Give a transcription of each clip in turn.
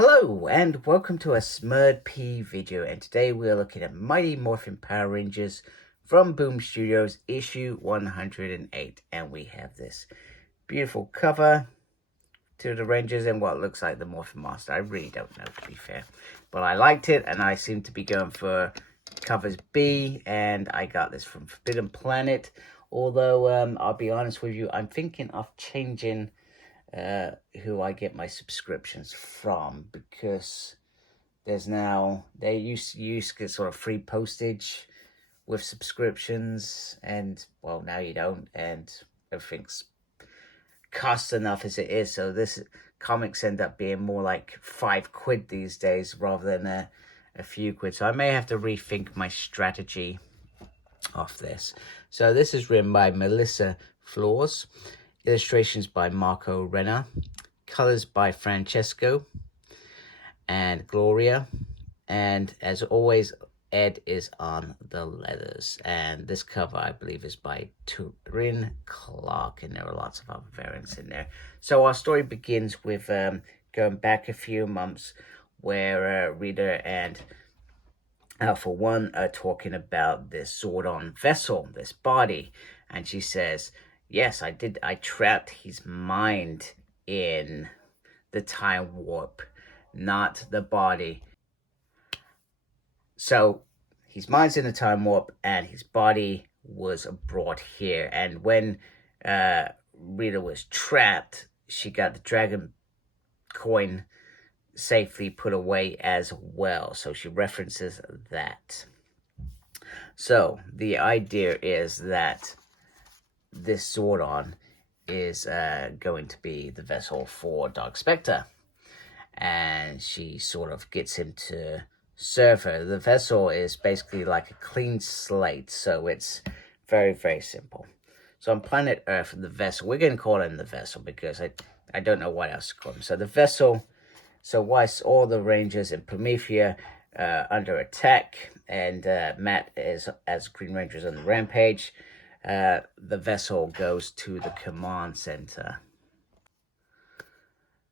Hello and welcome to a smerdp video, and today we're looking at Mighty Morphin Power Rangers from Boom Studios issue 108, and we have this beautiful cover to the Rangers and what looks like the Morphin Master. I really don't know, to be fair, but I liked it and I seem to be going for covers B, and I got this from Forbidden Planet, although I'll be honest with you, I'm thinking of changing who I get my subscriptions from, because there's now, they used to get sort of free postage with subscriptions, and well, now you don't, and everything's cost enough as it is, so this comics end up being more like £5 these days rather than a few quid. So I may have to rethink my strategy of this. So this is written by Melissa Flores, illustrations by Marco Renna, colors by Francesco and Gloria, and as always, Ed is on the letters. And this cover, I believe, is by Turin Clark, and there are lots of other variants in there. So our story begins with going back a few months, where Rita and Alpha One are talking about this Zordon vessel, this body, and she says, yes, I did. I trapped his mind in the time warp, not the body. So his mind's in the time warp and his body was brought here. And when Rita was trapped, she got the dragon coin safely put away as well. So she references that. So the idea is that this Zordon is going to be the vessel for Dark Spectre, and she sort of gets him to serve her. The vessel is basically like a clean slate, so it's very, very simple. So on planet Earth, the vessel, we're going to call him the vessel because I don't know what else to call him. So the vessel, so whilst all the Rangers in Promethea under attack, and Matt is as Green Ranger's on the rampage, the vessel goes to the command center.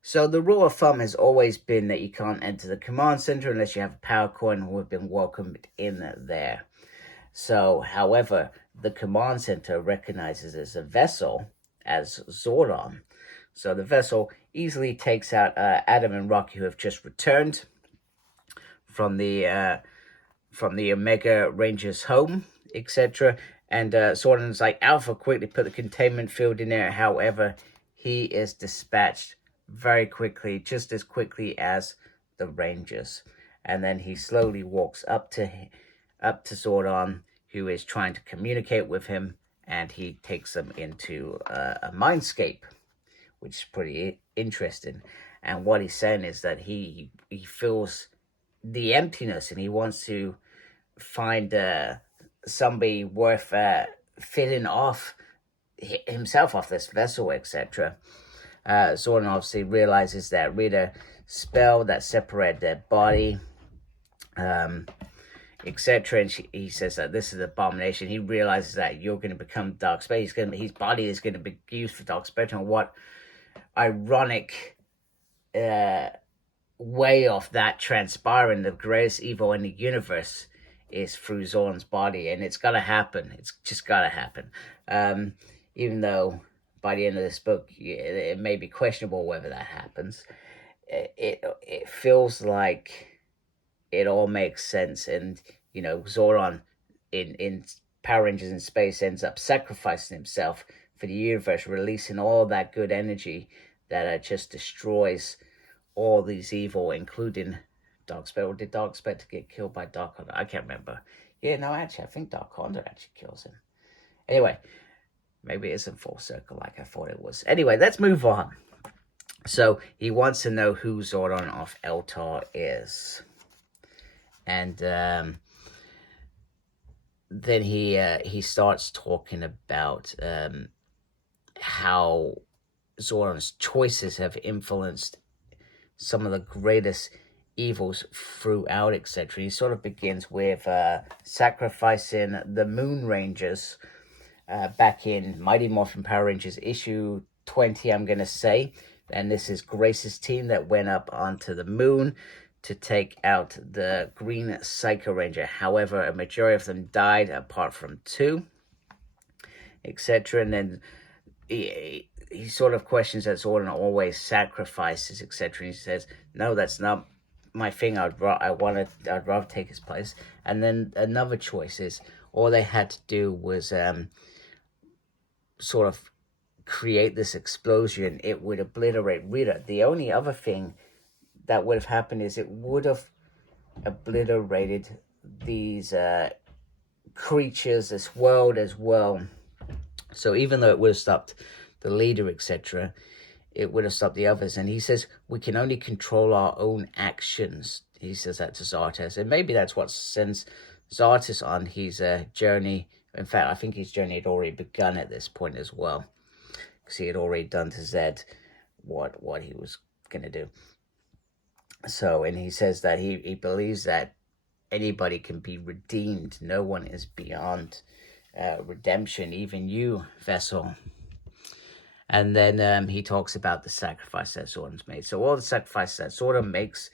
So the rule of thumb has always been that you can't enter the command center unless you have a power coin who have been welcomed in there. So, however, the command center recognizes as a vessel as Zordon. So the vessel easily takes out Adam and Rocky, who have just returned from the Omega Rangers home, etc. And Zordon's like, Alpha, quickly put the containment field in there. However, he is dispatched very quickly, just as quickly as the Rangers. And then he slowly walks up to Zordon, who is trying to communicate with him, and he takes them into a mindscape, which is pretty interesting. And what he's saying is that he feels the emptiness, and he wants to find somebody worth fitting off himself off this vessel, etc. Zordon obviously realizes that Rita spell that separated their body, etc. And he says that this is an abomination. He realizes that you're going to become Dark Spectre. His body is going to be used for Dark Spectre. And what ironic way of that transpiring, the greatest evil in the universe is through Zordon's body, and it's gotta happen. It's just gotta happen. Even though by the end of this book, it may be questionable whether that happens. It feels like it all makes sense, and you know, Zordon in Power Rangers in Space ends up sacrificing himself for the universe, releasing all that good energy that just destroys all these evil, including Dark Spectre. Or did Dark Spectre get killed by Dark Hunter? I can't remember. Yeah, no, actually, I think Dark Hunter actually kills him. Anyway, maybe it isn't full circle like I thought it was. Anyway, let's move on. So he wants to know who Zordon of Eltar is. And then he starts talking about how Zordon's choices have influenced some of the greatest evils throughout, etc. He sort of begins with sacrificing the Moon Rangers back in Mighty Morphin Power Rangers issue 20, I'm going to say, And this is Grace's team that went up onto the moon to take out the green Psycho Ranger. However, a majority of them died apart from 2, etc. And then he sort of questions that Zordon always sacrifices, etc. And he says, no, that's not my thing. I'd rather take his place. And then another choice is, all they had to do was sort of create this explosion. It would obliterate Rita. The only other thing that would have happened is it would have obliterated these creatures, this world as well. So even though it would have stopped the leader, etc., it would have stopped the others. And he says, we can only control our own actions. He says that to Zartes. And maybe that's what sends Zartes on his journey. In fact, I think his journey had already begun at this point as well, because he had already done to Zed what he was going to do. So, and he says that he believes that anybody can be redeemed. No one is beyond redemption, even you, Vessel. And then he talks about the sacrifice that Zordon's made. So all the sacrifices that Zordon makes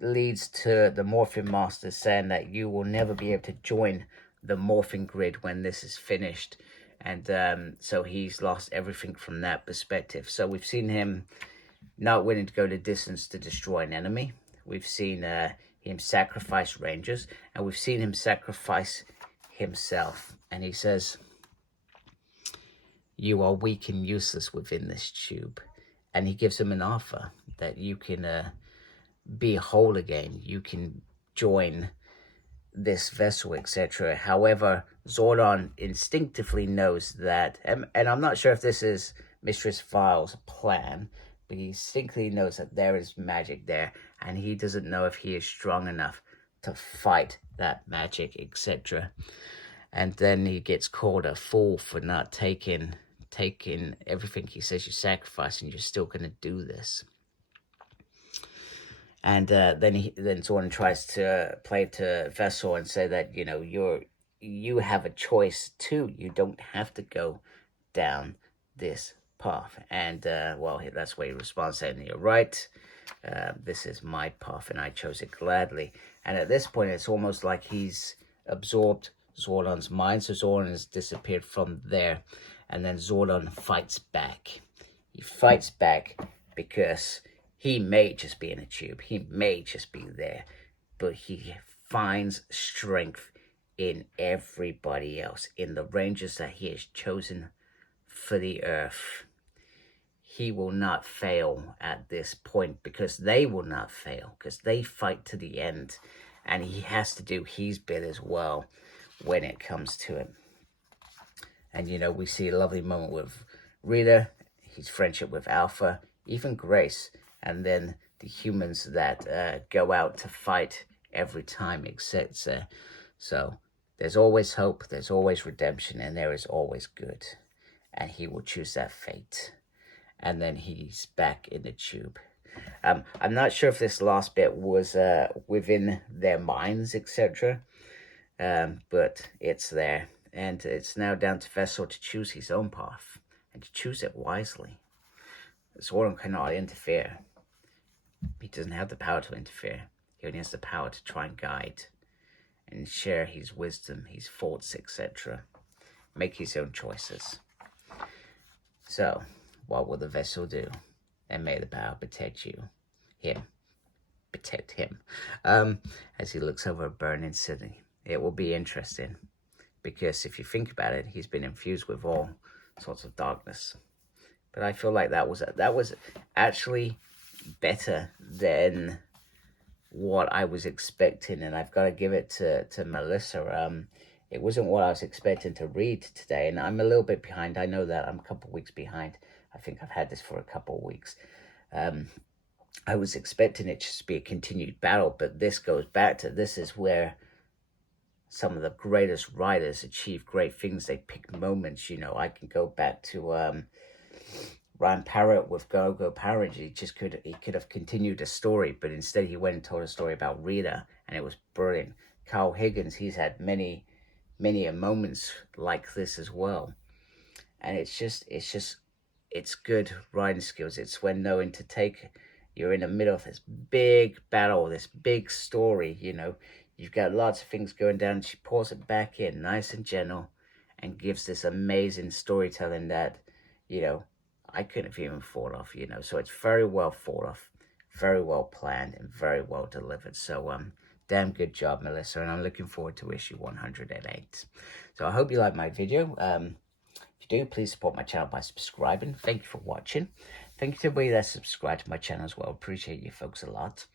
leads to the Morphin Master saying that you will never be able to join the Morphin Grid when this is finished. And so he's lost everything from that perspective. So we've seen him not willing to go the distance to destroy an enemy. We've seen him sacrifice Rangers. And we've seen him sacrifice himself. And he says, you are weak and useless within this tube. And he gives him an offer that you can be whole again. You can join this vessel, etc. However, Zordon instinctively knows that, and I'm not sure if this is Mistress File's plan, but he instinctively knows that there is magic there, and he doesn't know if he is strong enough to fight that magic, etc. And then he gets called a fool for not taking everything he says you sacrifice, and you're still going to do this. And then Zordon tries to play to Vessel and say that, you know, you have a choice too. You don't have to go down this path. And well, that's where he responds saying, you're right. This is my path, and I chose it gladly. And at this point, it's almost like he's absorbed Zordon's mind. So Zordon has disappeared from there, and then Zordon fights back. He fights back because he may just be in a tube. He may just be there. But he finds strength in everybody else, in the Rangers that he has chosen for the Earth. He will not fail at this point, because they will not fail, because they fight to the end. And he has to do his bit as well when it comes to him. And, you know, we see a lovely moment with Rita, his friendship with Alpha, even Grace, and then the humans that go out to fight every time, etc. So there's always hope, there's always redemption, and there is always good. And he will choose that fate. And then he's back in the tube. I'm not sure if this last bit was within their minds, etc. But it's there. And it's now down to Vessel to choose his own path, and to choose it wisely. Zordon cannot interfere. He doesn't have the power to interfere. He only has the power to try and guide and share his wisdom, his thoughts, etc. Make his own choices. So, what will the vessel do? And may the power protect him. Protect him. As he looks over a burning city. It will be interesting, because if you think about it, he's been infused with all sorts of darkness. But I feel like that was actually better than what I was expecting, and I've got to give it to Melissa. It wasn't what I was expecting to read today, and I'm a little bit behind. I know that I'm a couple of weeks behind. I think I've had this for a couple of weeks. I was expecting it just to be a continued battle, but this goes back to, this is where some of the greatest writers achieve great things. They pick moments, you know. I can go back to Ryan Parrott with Go Go Power Rangers. He could have continued a story, but instead he went and told a story about Rita, and it was brilliant. Carl Higgins, he's had many moments like this as well, and it's just it's good writing skills. It's when knowing to take, you're in the middle of this big battle, this big story, you know, you've got lots of things going down. She pulls it back in nice and gentle and gives this amazing storytelling that, you know, I couldn't have even thought of, you know. So it's very well thought of, very well planned, and very well delivered. So damn good job, Melissa, and I'm looking forward to issue 108. So I hope you like my video. If you do, please support my channel by subscribing. Thank you for watching. Thank you to everybody that's subscribed to my channel as well. Appreciate you folks a lot.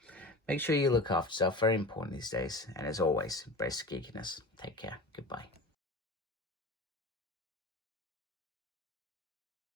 Make sure you look after yourself. Very important these days. And as always, embrace the geekiness. Take care. Goodbye.